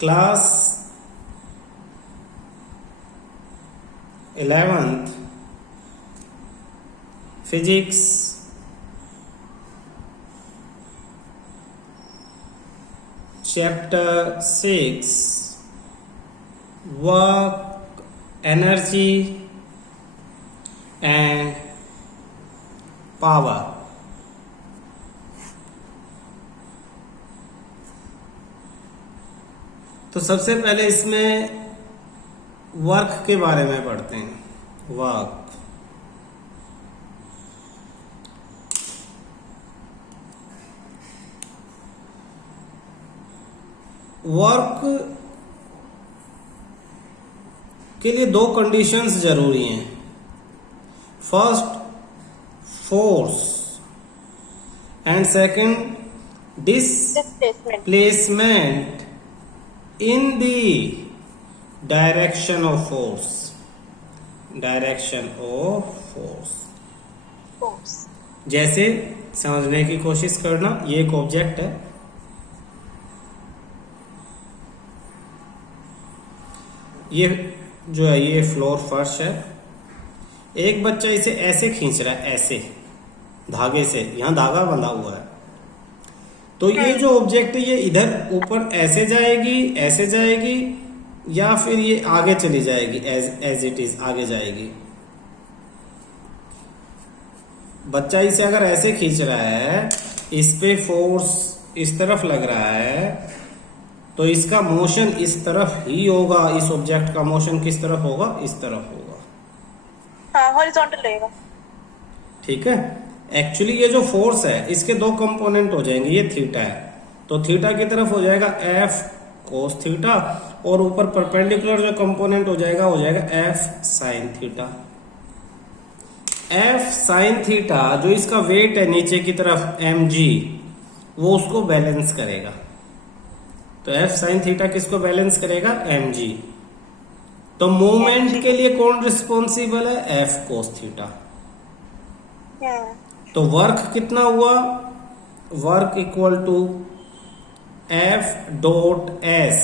Class 11th physics chapter 6 work energy and power. तो सबसे पहले इसमें वर्क के बारे में पढ़ते हैं। वर्क वर्क के लिए दो कंडीशंस जरूरी हैं। First force and second displacement in the direction of force. Direction of force जैसे समझने की कोशिश करना, ये एक ऑब्जेक्ट है, ये जो है ये फ्लोर फर्श है। एक बच्चा इसे ऐसे खींच रहा है, ऐसे धागे से, यहां धागा बंधा हुआ है। तो ये जो ऑब्जेक्ट है ये इधर ऊपर ऐसे जाएगी या फिर ये आगे चली जाएगी, एज इट इज आगे जाएगी। बच्चा इसे अगर ऐसे खींच रहा है, इस पे फोर्स इस तरफ लग रहा है, तो इसका मोशन इस तरफ ही होगा। इस ऑब्जेक्ट का मोशन किस तरफ होगा? इस तरफ होगा। हाँ, हॉरिजॉन्टल रहेगा। ठीक है। एक्चुअली ये जो फोर्स है इसके दो कंपोनेंट हो जाएंगे। ये थीटा है, तो थीटा की तरफ हो जाएगा एफ कोस थीटा, और ऊपर परपेंडिकुलर जो कंपोनेंट हो जाएगा F sine theta. F sine theta जो इसका वेट है नीचे की तरफ mg, वो उसको बैलेंस करेगा। तो एफ साइन थीटा किसको बैलेंस करेगा? mg। तो मूवमेंट के लिए कौन रिस्पॉन्सिबल है? F cos theta. तो वर्क कितना हुआ? Work equal to F dot S.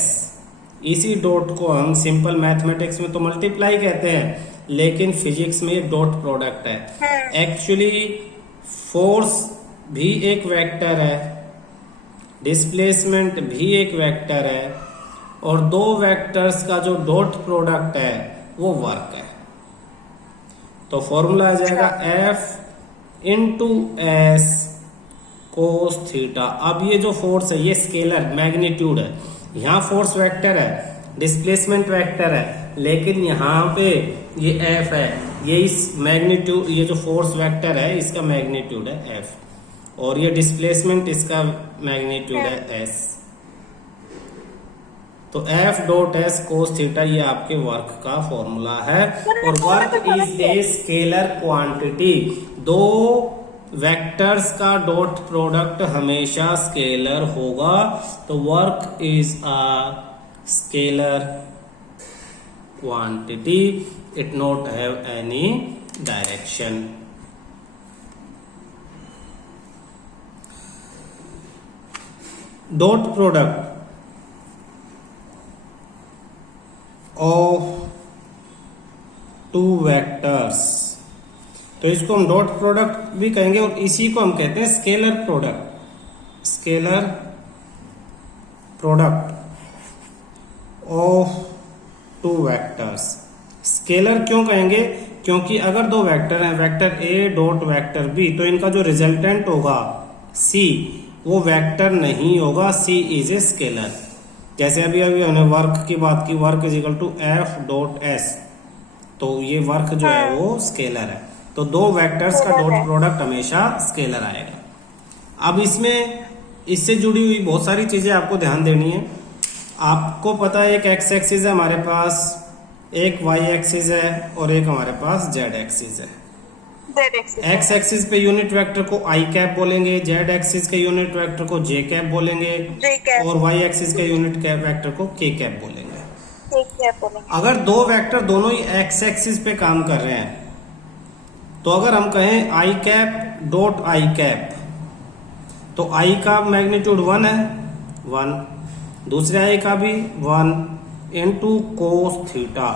इसी डॉट को हम सिंपल मैथमेटिक्स में तो मल्टीप्लाई कहते हैं, लेकिन फिजिक्स में डॉट प्रोडक्ट है। एक्चुअली फोर्स भी एक वेक्टर है, डिस्प्लेसमेंट भी एक वेक्टर है, और दो वेक्टर्स का जो डॉट प्रोडक्ट है वो वर्क है। तो फॉर्मूला आ जाएगा F into S cos theta. अब ये जो फोर्स है ये स्केलर मैग्नीट्यूड है, यहाँ फोर्स वेक्टर है, डिस्प्लेसमेंट वेक्टर है, लेकिन यहाँ पे ये एफ है, ये इस मैग्नीट्यूड, ये जो फोर्स वेक्टर है इसका मैग्नीट्यूड है एफ, और ये डिस्प्लेसमेंट इसका मैग्नीट्यूड है एस। तो F dot S cos theta ये आपके वर्क का फॉर्मूला है। और work is a scalar quantity. दो वेक्टर्स का डॉट प्रोडक्ट हमेशा स्केलर होगा। तो work is a scalar quantity, it not have any direction. Dot product of two vectors, तो इसको हम डॉट प्रोडक्ट भी कहेंगे, और इसी को हम कहते हैं scalar product. Scalar product of two vectors. Scalar क्यों कहेंगे? क्योंकि अगर दो वेक्टर हैं, vector A dot vector B, तो इनका जो रिजल्टेंट होगा सी, वो वेक्टर नहीं होगा, सी इज ए स्केलर। जैसे अभी हमने वर्क की बात की, work is equal to F dot S, तो ये वर्क जो है वो स्केलर है। तो दो वेक्टर्स का डॉट प्रोडक्ट हमेशा स्केलर आएगा। अब इसमें इससे जुड़ी हुई बहुत सारी चीजें आपको ध्यान देनी है। आपको पता है एक एक्स एक्सिस है हमारे पास, एक वाई एक्सिस है, और एक हमारे पास जेड एक्सिस है। एक्स एक्सिस पे यूनिट वेक्टर को आई कैप बोलेंगे, जेड एक्सिस के यूनिट वेक्टर को जे कैप बोलेंगे, और वाई एक्सिस के यूनिट वेक्टर को के कैप बोलेंगे। अगर दो वेक्टर दोनों ही एक्स एक्सिस पे काम कर रहे हैं, तो अगर हम कहें आई कैप डॉट आई कैप, तो आई का मैग्नीट्यूड 1 है, 1, दूसरे आई का भी 1 इंटू कोस थीटा।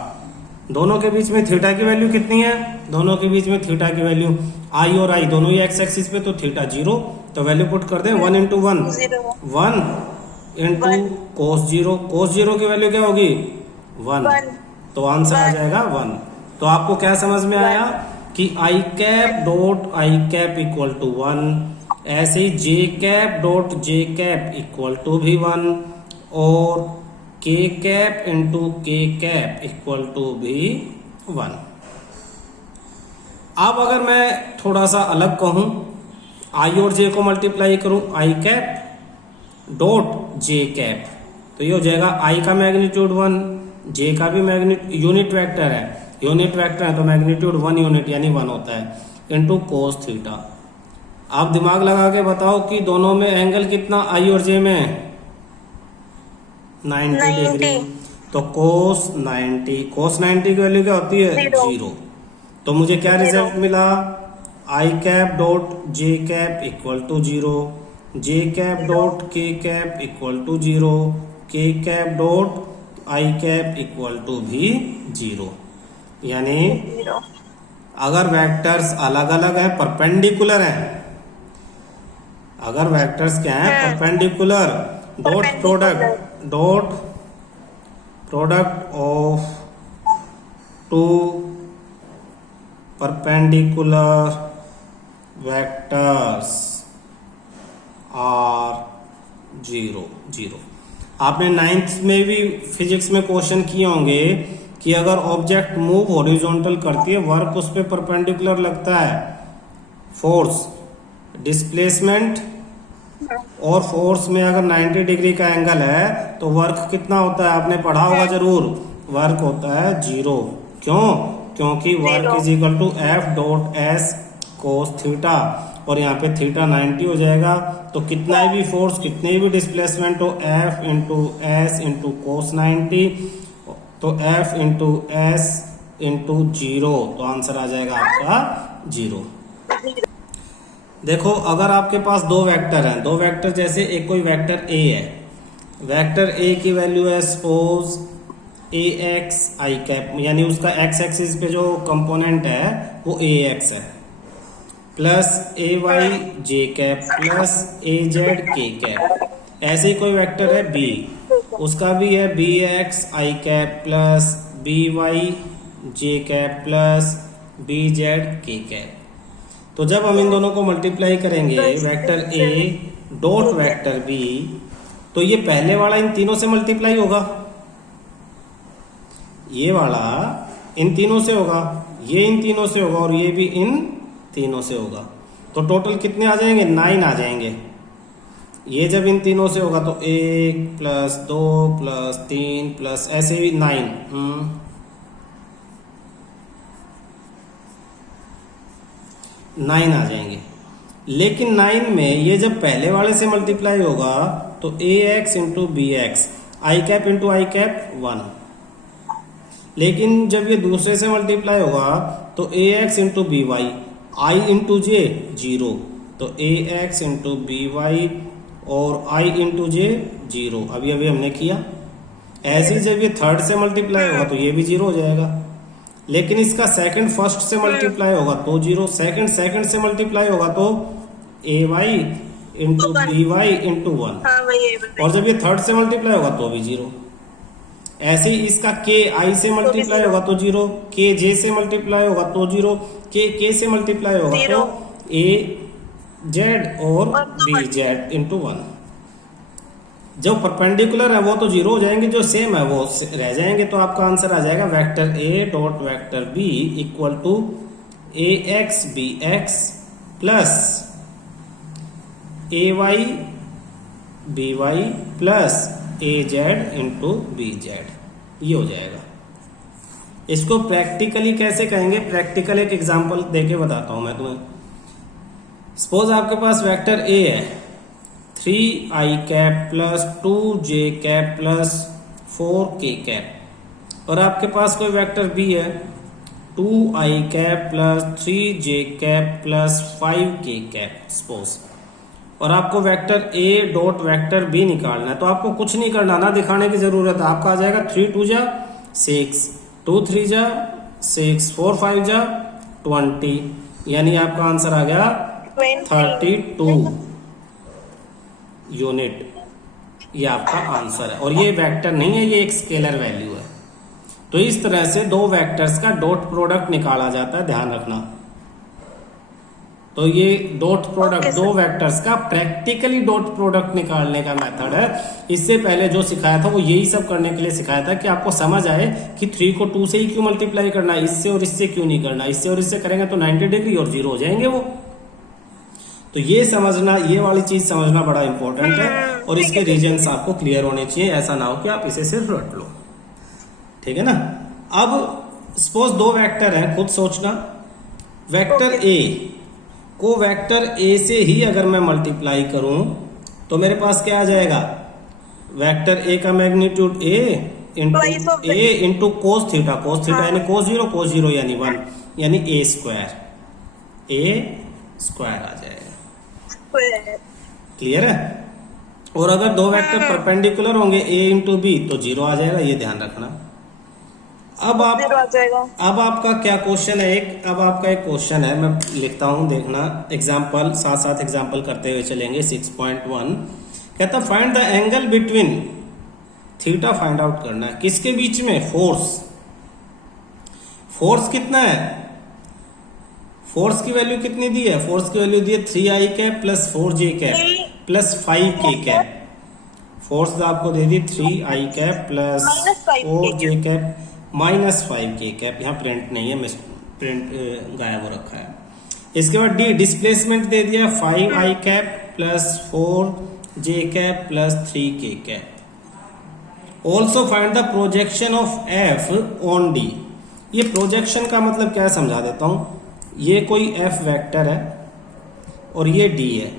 दोनों के बीच में थीटा की वैल्यू कितनी है? दोनों के बीच में थीटा की वैल्यू आई और आई दोनों ही एक्स एक्सिस पे, तो थीटा 0, तो वैल्यू पुट कर दें 1 इंटू 1 0 1 इंटू कोस 0। कोस 0 की वैल्यू क्या होगी? 1। 1 तो आंसर आ जाएगा 1। तो आपको क्या समझ में आया कि I cap dot I cap equal to 1, ऐसे ही J cap dot J cap equal to भी 1, और K cap into K cap equal to भी 1। अब अगर मैं थोड़ा सा अलग कहूं, आई और जे को मल्टीप्लाई करूं, आई कैप डॉट जे कैप, तो ये हो जाएगा आई का मैग्नीट्यूड 1, जे का भी यूनिट वेक्टर है, यूनिट वेक्टर है तो मैग्नीट्यूड 1 यूनिट यानी 1 होता है, इंटू कोस थीटा। आप दिमाग लगा के बताओ कि दोनों में एंगल कितना आई और जे में? 90 डिग्री। तो कोस 90, कोस 90 की वैल्यू क्या होती है? 0। तो मुझे क्या रिजल्ट मिला? I cap dot J cap equal to 0, J cap dot K cap equal to 0, K cap dot I cap equal to भी 0। यानी 0 अगर वेक्टर्स अलग अलग हैं, परपेंडिकुलर हैं, अगर वेक्टर्स क्या हैं? Perpendicular, dot product of two perpendicular vectors are 0 0। आपने 9th में भी फिजिक्स में क्वेश्चन किए होंगे कि अगर ऑब्जेक्ट मूव हॉरिजॉन्टल करती है, वर्क उस पे परपेंडिकुलर लगता है, फोर्स डिस्प्लेसमेंट और फोर्स में अगर 90 डिग्री का एंगल है तो वर्क कितना होता है? आपने पढ़ा होगा जरूर, वर्क होता है 0। क्यों? क्योंकि work is equal to F dot S cos theta, और यहाँ पे थीटा 90 हो जाएगा, तो कितना भी फोर्स, कितने भी डिस्प्लेसमेंट हो, F into S into cos 90, तो एफ इंटू एस इंटू 0, तो आंसर आ जाएगा आपका 0। देखो अगर आपके पास दो वेक्टर हैं, दो वेक्टर जैसे एक कोई वेक्टर ए है, वेक्टर ए की वैल्यू है suppose A X I cap, यानी उसका एक्स एक्सिस पे जो कंपोनेंट है वो ए एक्स है, plus A Y J cap plus A Z K cap. ऐसे ही कोई वेक्टर है बी, उसका भी है B X I cap plus B Y J cap plus B Z K cap. तो जब हम इन दोनों को मल्टीप्लाई करेंगे vector A dot vector B, तो ये पहले वाला इन तीनों से मल्टीप्लाई होगा, ये वाला इन तीनों से होगा, ये इन तीनों से होगा, और ये भी इन तीनों से होगा। तो टोटल कितने आ जाएंगे? 9 आ जाएंगे। ये जब इन तीनों से होगा तो 1 प्लस 2 प्लस 3 प्लस ऐसे भी 9 9 आ जाएंगे। लेकिन 9 में ये जब पहले वाले से मल्टीप्लाई होगा तो ए x into B X I cap into I cap 1, लेकिन जब ये दूसरे से मल्टीप्लाई होगा तो ए एक्स इंटू बी वाई आई इंटू जे 0, तो ए एक्स इंटू बी वाई और आई इंटू जे 0, अभी अभी हमने किया। ऐसे ही जब ये थर्ड से मल्टीप्लाई होगा तो ये भी 0 हो जाएगा, लेकिन इसका सेकंड फर्स्ट से मल्टीप्लाई होगा तो 0, सेकंड से मल्टीप्लाई होगा तो A Y into B Y into 1, और जब ये थर्ड से मल्टीप्लाई होगा तो भी 0। ऐसे ही इसका के आई से मल्टीप्लाई होगा तो 0, के जे से मल्टीप्लाई होगा तो 0, के से मल्टीप्लाई होगा तो ए जेड और बी जेड इंटू 1। जो परपेंडिकुलर है वो तो 0 हो जाएंगे, जो सेम है वो रह जाएंगे। तो आपका आंसर आ जाएगा vector A dot vector B equal to A X B X plus A Y B Y plus A Z into B Z, ये हो जाएगा। इसको प्रैक्टिकली कैसे कहेंगे? प्रैक्टिकल एक एग्जांपल देके बताता हूं मैं तुम्हें। सपोज आपके पास वेक्टर ए है 3 आई कैप प्लस 2 जे कैप प्लस 4 के कैप, और आपके पास कोई वेक्टर बी है 2 I cap plus 3 J cap plus 5 K cap suppose, और आपको vector A dot vector B निकालना है, तो आपको कुछ नहीं करना, ना दिखाने की जरूरत है। आपका आ जाएगा 3 2 जा 6, 2 3 जा 6, 4 5 जा 20, यानी आपका आंसर आ गया 32 यूनिट। ये आपका आंसर है, और ये वेक्टर नहीं है, ये एक स्केलर वैल्यू है। तो इस तरह से दो वेक्टर्स का डॉट प्रोडक्ट निकाला जाता है, ध्यान रखना। तो ये डॉट प्रोडक्ट, Okay, दो वेक्टर्स का प्रैक्टिकली डॉट प्रोडक्ट निकालने का मेथड है। इससे पहले जो सिखाया था वो यही सब करने के लिए सिखाया था कि आपको समझ आए कि 3 को 2 से ही क्यों मल्टीप्लाई करना है, इससे और इससे क्यों नहीं करना, इससे और इससे करेंगे तो 90 डिग्री और 0 हो जाएंगे वो। तो ये समझना, ये वाली चीज समझना बड़ा इंपॉर्टेंट है, और इसके रीजंस आपको क्लियर होने चाहिए। ऐसा ना हो कि आप इसे सिर्फ रट लो, ठीक है ना। अब सपोज दो वेक्टर हैं, खुद सोचना। वेक्टर ए को वेक्टर ए से ही अगर मैं मल्टीप्लाई करूं तो मेरे पास क्या आ जाएगा, वेक्टर ए का मैग्नीट्यूड ए into cos theta, cos theta यानी कोस जीरो यानी 1, यानी ए स्क्वायर आ जाएगा। क्लियर है। और अगर दो वेक्टर परपेंडिकुलर होंगे ए इंटू बी तो 0 आ जाएगा, ये ध्यान रखना। अब आपका क्या क्वेश्चन है, अब आपका एक क्वेश्चन है, मैं लिखता हूं, देखना एग्जाम्पल, साथ साथ एग्जाम्पल करते हुए चलेंगे। 6.1 कहता find the angle between theta, find out करना है किसके बीच में, फोर्स कितना है, फोर्स की वैल्यू कितनी दी है, फोर्स की वैल्यू दी है 3i cap plus 4j cap plus 5k cap. Force आपको दे दी 3i cap plus 4j cap minus 5k cap. यहाँ प्रिंट नहीं है, प्रिंट गायब हो रखा है। इसके बाद डी डिस्प्लेसमेंट दे दिया 5i cap plus 4j cap plus 3k cap. Also find the projection of F on D. ये प्रोजेक्शन का मतलब क्या है समझा देता हूं। ये कोई एफ वेक्टर है और ये डी है,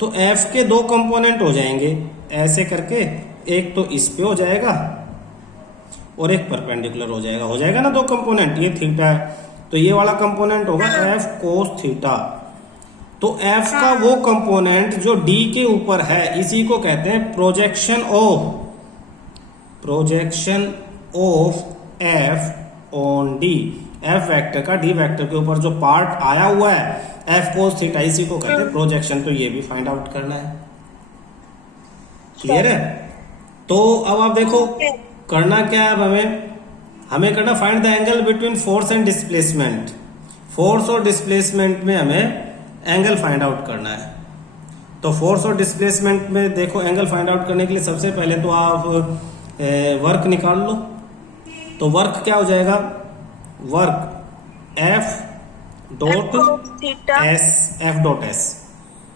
तो एफ के दो कंपोनेंट हो जाएंगे ऐसे करके, एक तो इस पे हो जाएगा और एक परपेंडिकुलर हो जाएगा ना, दो कंपोनेंट। ये थीटा है तो ये वाला कंपोनेंट होगा एफ कोस थीटा। तो एफ का वो कंपोनेंट जो डी के ऊपर है, इसी को कहते हैं projection of F on D. F vector का डी वेक्टर के ऊपर जो पार्ट आया हुआ है एफ कोस थीटा, इसी को कहते हैं प्रोजेक्शन। तो ये भी फाइंड आउट करना है। क्लियर है। तो अब आप देखो करना क्या है, अब हमें करना find the angle between force and displacement. Force और डिस्प्लेसमेंट में हमें एंगल फाइंड आउट करना है। तो फोर्स और डिस्प्लेसमेंट में देखो, एंगल फाइंड आउट करने के लिए सबसे पहले तो आप वर्क निकाल लो। तो वर्क क्या हो जाएगा, work F dot S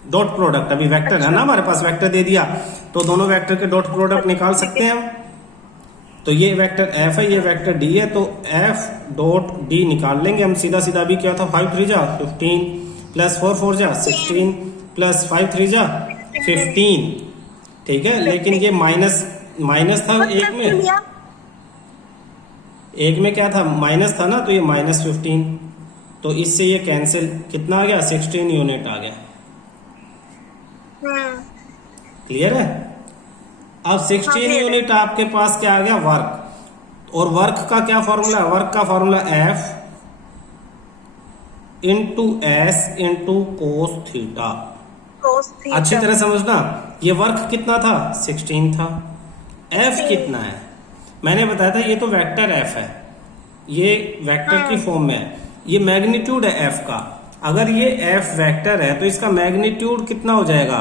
dot product. अभी वेक्टर है ना हमारे पास, वेक्टर दे दिया तो दोनों वेक्टर के डॉट प्रोडक्ट निकाल सकते हैं हम। तो ये वेक्टर एफ है, ये वेक्टर डी है, तो एफ डॉट डी निकाल लेंगे हम सीधा सीधा। भी क्या था 5 3 जा 15 प्लस 4 4 जा 16 प्लस 5 3 जा 15, ठीक है। लेकिन ये माइनस था, एक में क्या था माइनस था ना, तो ये माइनस 15, तो इससे ये कैंसिल, कितना आ गया 16 यूनिट आ गया। क्लियर है। अब 16 यूनिट आपके पास क्या आ गया, वर्क। और वर्क का क्या फॉर्मूला है, वर्क का formula F into S into cos theta. अच्छी तरह समझना, ये वर्क कितना था 16 था, एफ कितना है मैंने बताया था, ये तो वेक्टर एफ है, ये वेक्टर की फॉर्म में है, ये मैग्नीट्यूड है एफ का। अगर ये एफ वेक्टर है तो इसका मैग्नीट्यूड कितना हो जाएगा,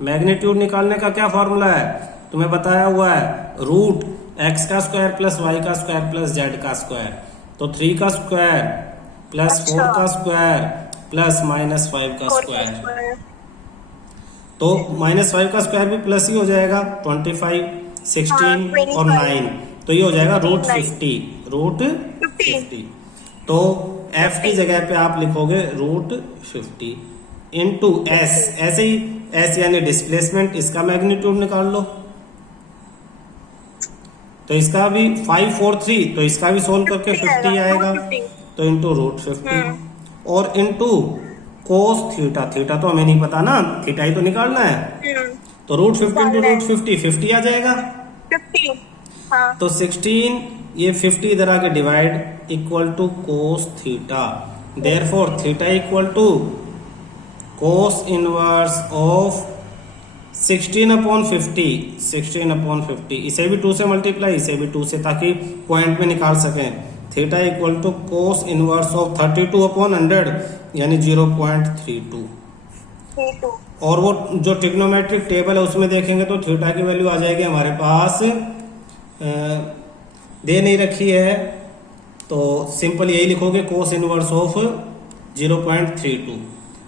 मैग्नीट्यूड निकालने का क्या फॉर्मूला है तुम्हें बताया हुआ है, रूट एक्स का स्क्वायर प्लस वाई का स्क्वायर प्लस जेड का स्क्वायर। तो 3 का स्क्वायर प्लस 4 का स्क्वायर प्लस माइनस 5 का स्क्वायर। तो माइनस 5 का स्क्वायर भी प्लस ही हो जाएगा, 25 16 और 9, तो ये हो जाएगा रूट 50। तो एफ की जगह पे आप लिखोगे रूट 50 इंटू एस। ऐसे ही एस यानी डिस्प्लेसमेंट, इसका मैग्नीट्यूड निकाल लो। तो इसका भी 5 4 3, तो इसका भी सोल्व करके 50 आएगा, तो इंटू रूट 50 और इंटू कोस थीटा, थीटा तो हमें नहीं पता ना, थीटा ही तो निकालना है। तो रूट 50 इंटू रूट 50, 50 आ जाएगा। 50। हाँ तो 16 ये 50 इधर आके divide equal to cos theta, therefore theta equal to cos inverse of 16 upon 50, 16 upon 50, इसे भी 2 से मल्टीप्लाई, इसे भी 2 से, ताकि पॉइंट में निकाल सकें। Theta equal to cos inverse of 32 upon 100 यानी 0.32। 32। और वो जो ट्रिग्नोमेट्रिक टेबल है उसमें देखेंगे तो थीटा की वैल्यू आ जाएगी हमारे पास, दे नहीं रखी है तो सिंपल यही लिखोगे कोस इनवर्स ऑफ 0.32।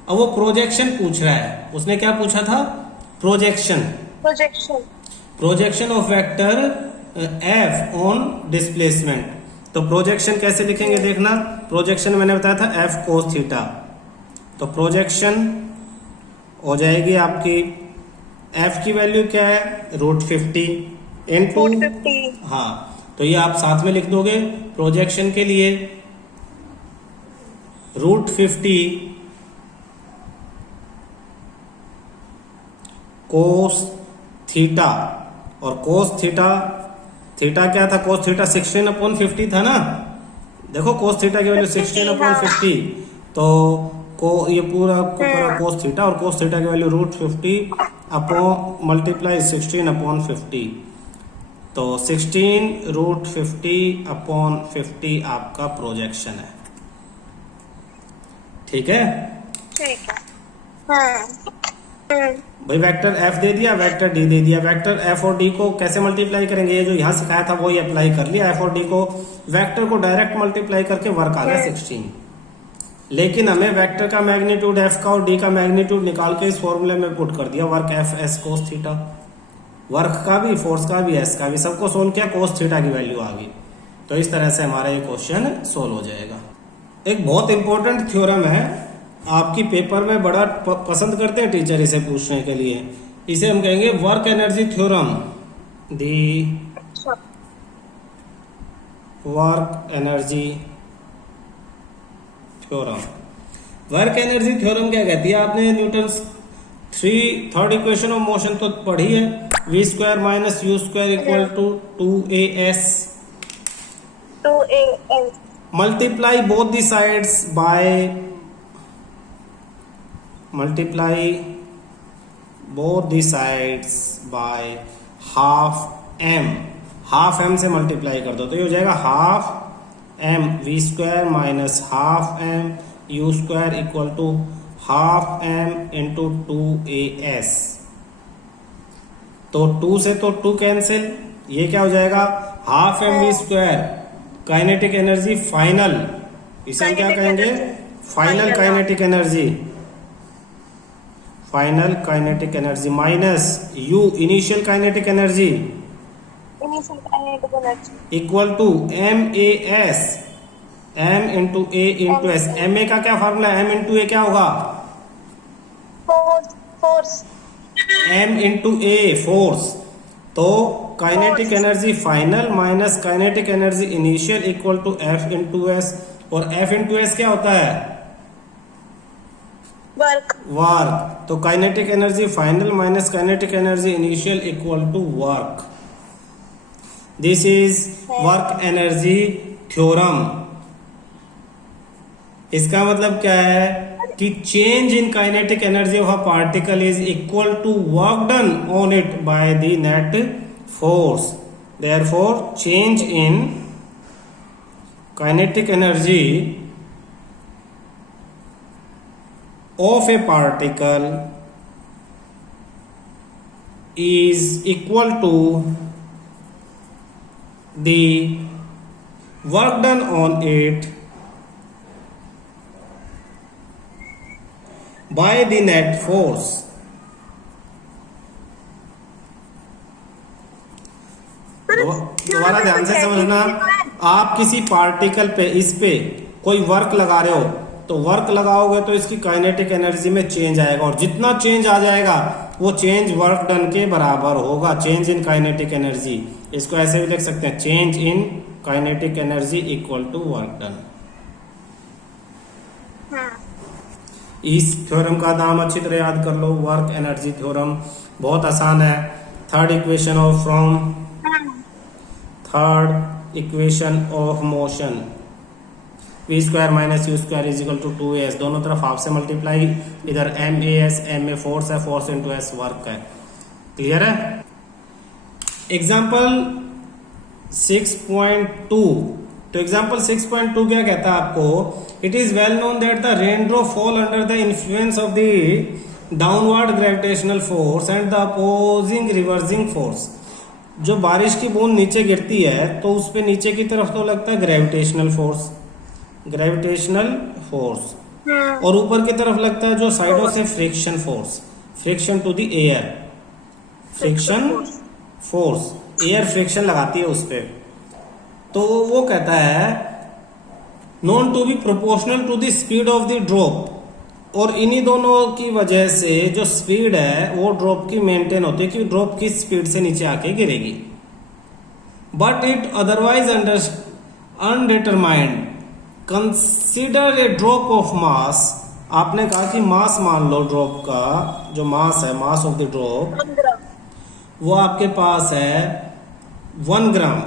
अब वो प्रोजेक्शन पूछ रहा है, उसने क्या पूछा था? Projection, projection. Projection of vector F on displacement. तो प्रोजेक्शन कैसे लिखेंगे देखना, प्रोजेक्शन मैंने बताया था एफ कोस थीटा, तो प्रोजेक्शन हो जाएगी आपकी एफ की वैल्यू क्या है, रूट 50 इंटू, रूट 50। हाँ तो ये आप साथ में लिख दोगे। प्रोजेक्शन के लिए रूट 50 कोस थीटा, और कोस थीटा, थीटा क्या था, कोस थीटा 16 अपॉन 50 था ना। देखो कोस थीटा की वैल्यू 16 अपॉन 50, तो को ये पूरा कोस थीटा, और कोस थीटा की value root 50 upon multiply 16 upon 50, तो 16 रूट 50 अपॉन 50 आपका प्रोजेक्शन है। ठीक है, ठीक है। भाई वेक्टर एफ दे दिया, वेक्टर डी दे दिया, वेक्टर एफ और डी को कैसे मल्टीप्लाई करेंगे, ये जो यहाँ सिखाया था वही अप्लाई कर लिया। एफ और डी को, वेक्टर को डायरेक्ट मल्टीप्लाई करके वर्क आ गया 16, लेकिन हमें वेक्टर का मैग्नीट्यूड एफ का और डी का मैग्नीट्यूड निकाल के इस फॉर्मूले में पुट कर दिया, work F S cos theta, work का भी, फोर्स का भी, एस का भी, सबको सोल्व किया, कोस थीटा की वैल्यू आ गई। तो इस तरह से हमारा ये क्वेश्चन सोल्व हो जाएगा। एक बहुत इंपॉर्टेंट थ्योरम है, आपकी पेपर में बड़ा पसंद करते हैं टीचर इसे पूछने के लिए, इसे हम कहेंगे work energy theorem, the work energy theorem. Work energy theorem क्या कहती है, आपने Newton third equation of motion तो पढ़ी है, V square minus U square equal to 2as, 2as, multiply both the sides by, multiply both the sides by half m, half m से multiply कर दो तो ये हो जाएगा half m v square minus half m u square equal to half m into 2as। तो 2 से तो 2 कैंसिल, ये क्या हो जाएगा half m v square, kinetic energy final, इसे हम क्या कहेंगे, final kinetic energy, final kinetic energy minus u initial kinetic energy initial kinetic energy equal to m a s, m into a into s। m a का क्या formula है, m into a क्या होगा, force, m into a force. तो kinetic energy final minus kinetic energy initial equal to f into s, और f into s क्या होता है, वर्क, वर्क। तो kinetic energy final minus kinetic energy initial equal to work. This is work energy theorem. इसका मतलब क्या है कि change in kinetic energy of a particle is equal to work done on it by the net force, therefore change in kinetic energy of a particle is equal to the work done on it by the net force। दोबारा ध्यान से समझना, आप किसी particle पे, इस पे कोई वर्क लगा रहे हो, तो वर्क लगाओगे तो इसकी काइनेटिक एनर्जी में चेंज आएगा, और जितना चेंज आ जाएगा वो चेंज वर्क डन के बराबर होगा, चेंज इन काइनेटिक एनर्जी। इसको ऐसे भी लिख सकते हैं, change in kinetic energy equal to work done. इस थ्योरम का नाम अच्छी तरह याद कर लो, वर्क एनर्जी थ्योरम, बहुत आसान है। Third equation of from third equation of motion, v square minus U square is equal to 2s, दोनों तरफ हाफ से मल्टीप्लाई, इधर M A S, M A force है, फोर्स इंटू एस वर्क है। Clear है। एग्जाम्पल 6.2, तो example 6.2 क्या कहता है आपको, it is well known that the rain drop fall under the influence of the downward gravitational force and the opposing reversing force. जो बारिश की बूंद नीचे गिरती है तो उस पे नीचे की तरफ तो लगता है ग्रेविटेशनल फोर्स, ग्रेविटेशनल फोर्स, और ऊपर की तरफ लगता है जो साइडों से friction force, friction to the air, friction force, air friction लगाती है उस पे। तो वो कहता है known to be proportional to the speed of the drop, और इन्हीं दोनों की वजह से जो स्पीड है वो ड्रॉप की मेंटेन होती है कि ड्रॉप किस स्पीड से नीचे आके गिरेगी। But it otherwise undetermined consider a drop of mass. आपने कहा कि मास मान लो, ड्रॉप का जो मास है, mass of the drop, 1 gram. वो आपके पास है 1 gram,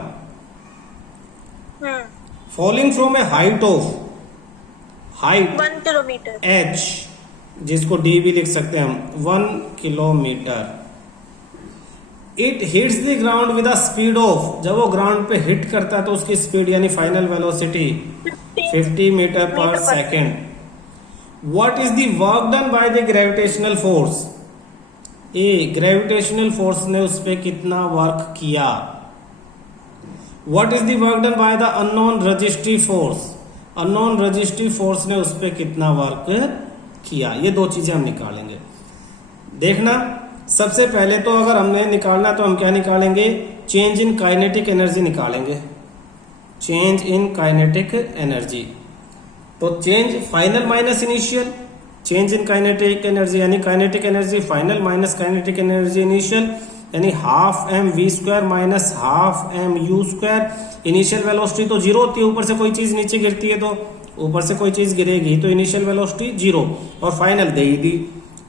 falling from a height of, height 1 kilometre. h, जिसको d भी लिख सकते हैं हम, 1 kilometre. It hits the ground with the speed of, जब वो ग्राउंड पे हिट करता है तो उसकी स्पीड यानी फाइनल वेलोसिटी 50 मीटर पर second. What is the work done by the gravitational force, A gravitational force ने उस पर कितना वर्क किया। What is the work done by the unknown resistive force, unknown resistive force ने उस पर कितना वर्क किया। ये दो चीजें हम निकालेंगे। देखना, सबसे पहले तो अगर हमने निकालना तो हम क्या निकालेंगे, चेंज इन काइनेटिक एनर्जी निकालेंगे, चेंज इन काइनेटिक एनर्जी। तो change final minus initial, change in kinetic energy यानी kinetic energy final minus kinetic energy initial, यानी half M V square minus half M U square. Initial velocity तो zero होती है, ऊपर से कोई चीज नीचे गिरती है तो ऊपर से कोई चीज गिरेगी तो इनिशियल वेलोसिटी जीरो, और फाइनल दे ही दी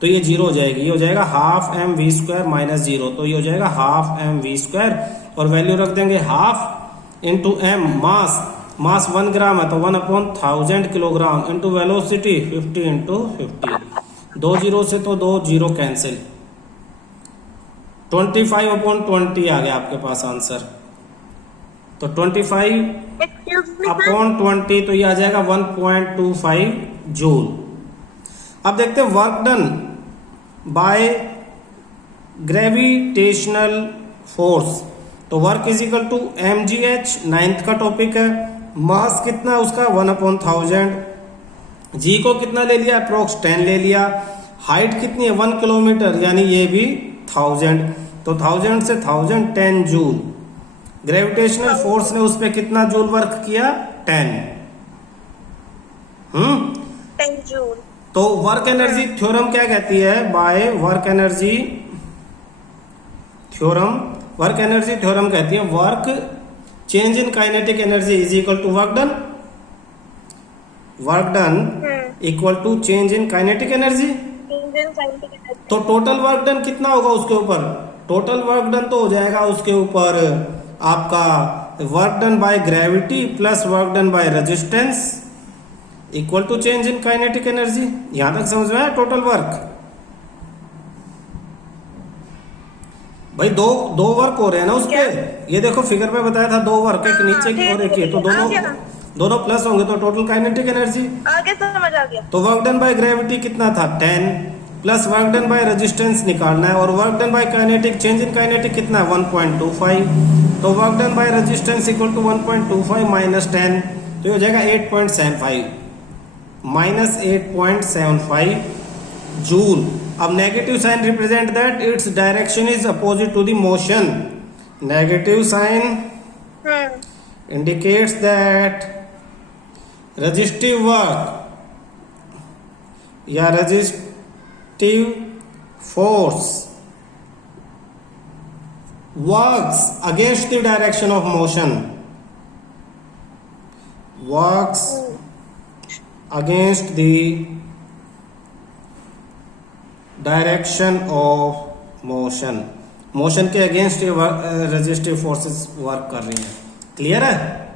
तो ये जीरो हो जाएगी, ये हो जाएगा half M V square minus zero, तो ये हो जाएगा हाफ एम वी स्क्वायर, और वैल्यू रख देंगे half into M, mass, mass 1 gram है तो 1/1000 kilogram, into velocity 50 into 50, 2 zero से तो 2 जीरो कैंसिल, 25/20 आ गया आपके पास आंसर। तो 25/20 तो ये आ जाएगा 1.25 जूल। अब देखते हैं work done by gravitational force, तो work is equal to mgh, 9th का टॉपिक है। मास कितना है उसका 1/1000, जी को कितना ले लिया, अप्रोक्स 10 ले लिया। हाइट कितनी है 1 किलोमीटर, यानी ये भी 1000, तो 1000 से 1000 10 जूल। ग्रेविटेशनल फोर्स ने उस पर कितना जूल वर्क किया, 10। 10 जूल। तो वर्क एनर्जी थ्योरम क्या कहती है, by work energy theorem, work energy theorem कहती है work change in kinetic energy is equal to work done, work done equal to change in kinetic energy. तो total work done कितना होगा उसके ऊपर, टोटल वर्क डन तो हो जाएगा उसके ऊपर आपका work done by gravity plus work done by resistance equal to change in kinetic energy. यहां तक समझ में आया टोटल वर्क। भाई दो वर्क हो रहे हैं ना उस पे, ये देखो फिगर में बताया था 2 वर्क, एक नीचे की और एक ये, तो दोनों प्लस होंगे तो टोटल काइनेटिक एनर्जी आगे समझ आ गया। तो वर्क डन बाय ग्रेविटी कितना था 10, plus work done by resistance निकालना है, और work done by kinetic, change in kinetic कितना है 1.25, तो work done by resistance equal to 1.25 minus 10, तो ये हो जाएगा 8.75 माइनस 8.75 जूल। अब negative sign represent that it's direction is opposite to the motion, negative sign indicates that resistive work या resistive force works against the direction of motion, works against the direction of motion, motion के against ये resistive forces work कर रही हैं। Clear है?